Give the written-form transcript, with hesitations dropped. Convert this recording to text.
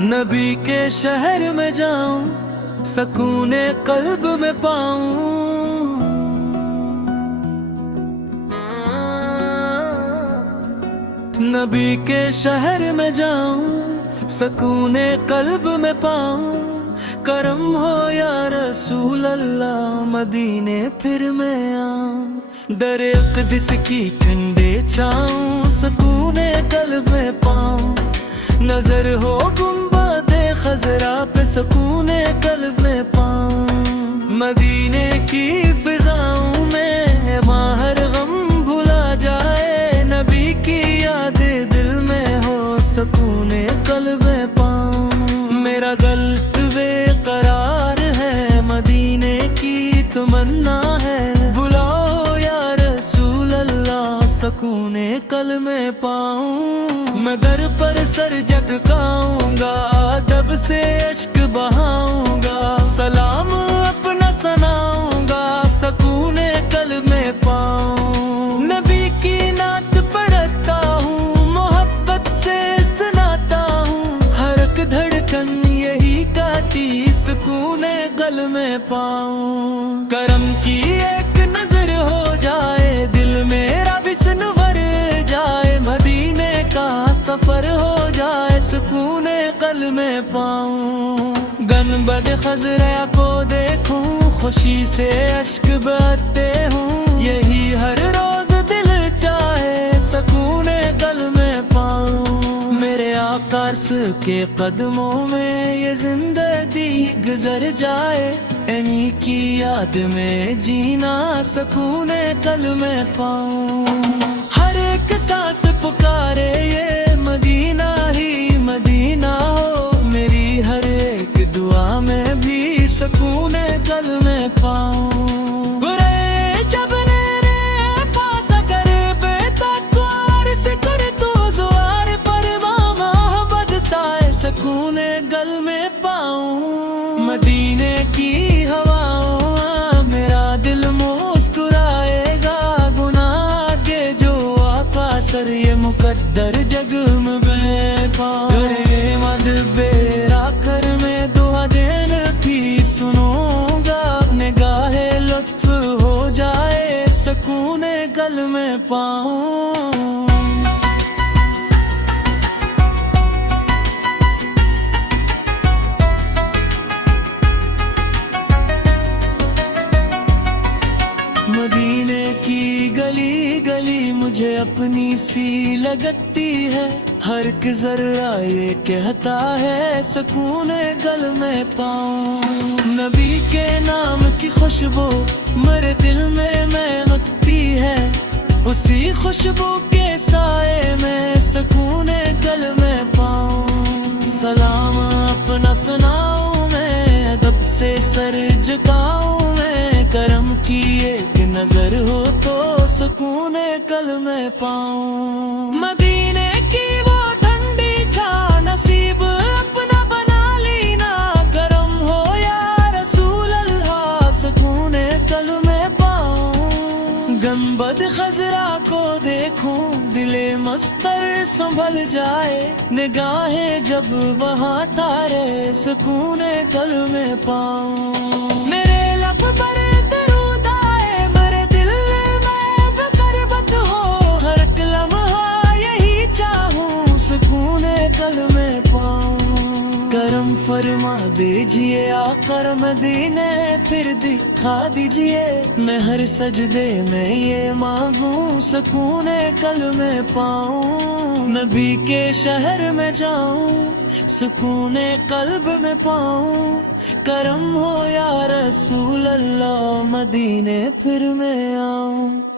नबी के शहर में जाऊं, सकूने कल्ब में पाऊं। नबी के शहर में जाऊं, सकूने कल्ब में पाऊं। करम हो या रसूल अल्लाह, मदीने फिर मैं आऊं। दरे अक़दिस की ठंडे छाऊं, सकूने कल्ब में पाऊं। नजर हो गुंबदे खजरा पे, सकूने कल्ब में पाऊं। मदीने की फिजाओं में माहर गम भुला जाए, नबी की याद दिल में हो, सकूने कल्ब में पाऊं। मेरा दिल बेकरार है, मदीने की तमन्ना है। बुलाओ या रसूल अल्लाह, सकूने कल्ब में पाऊं। मैं दर पर सर झटकाऊंगा, अदब से अश्क बहाऊंगा। सलाम अपना सनाऊंगा, सकूने कल्ब में पाऊं। नबी की नात पढ़ता हूँ, मोहब्बत से सुनाता हूँ। हर एक धड़कन यही गाती, सकूने कल्ब में पाऊं। करम की एक नजर हो जाए, दिल मेरा भी सनवर जाए। मदीने का सफर हो जाए, सकूने कल्ब में पाऊं। गनबद खजरा को देखूं, खुशी से अश्क बहते हूँ। यही हर रोज दिल चाहे, सकूने कल्ब में पाऊं। मेरे आकाश के कदमों में ये जिंदगी गुजर जाए। इन्हीं की याद में जीना, सकूने कल्ब में पाऊं। हर एक सांस पुकारे ये मदीना ही मदीना हो। मेरी हर एक दुआ में भी सकूने कल्ब में पाऊं। सकूने कल्ब में पाऊं। मदीने की हवाओं, मेरा दिल मुस्कुराएगा। गुनाह के जो आका सर, ये मुकद्दर जग में बेपा। मद बेरा कर मैं दुआ देन भी सुनूंगा। निगाहे लुत्फ हो जाए, सकूने कल्ब में पाऊं। मदीने की गली गली मुझे अपनी सी लगती है। हर एक जर्रा ये कहता है, सकूने कल्ब में पाऊं। नबी के नाम की खुशबू मेरे दिल में महकती है। उसी खुशबू के साए में सकूने कल्ब में पाऊं। सलाम अपना सुनाऊं मैं, अदब से सर झुकाऊं मैं। करम की एक नजर हो तो, सकूने कल्ब में पाऊं। मदीने की वो ठंडी छा, नसीब अपना बना लीना। करम हो या रसूल अल्लाह, सकूने कल्ब में पाऊं। गंबद खजरा को देखूं, दिले मस्तर संभल जाए। निगाहें जब वहाँ तारे, सकूने कल्ब में पाऊं। मेरे लब पर करम फरमा दीजिए आकर, मदीने फिर दिखा दीजिए। मैं हर सजदे में ये मांगूं, सकूने कल्ब में पाऊं। नबी के शहर में जाऊं, सकूने कल्ब में पाऊं। करम हो या रसूल अल्लाह, मदीने फिर मैं आऊं।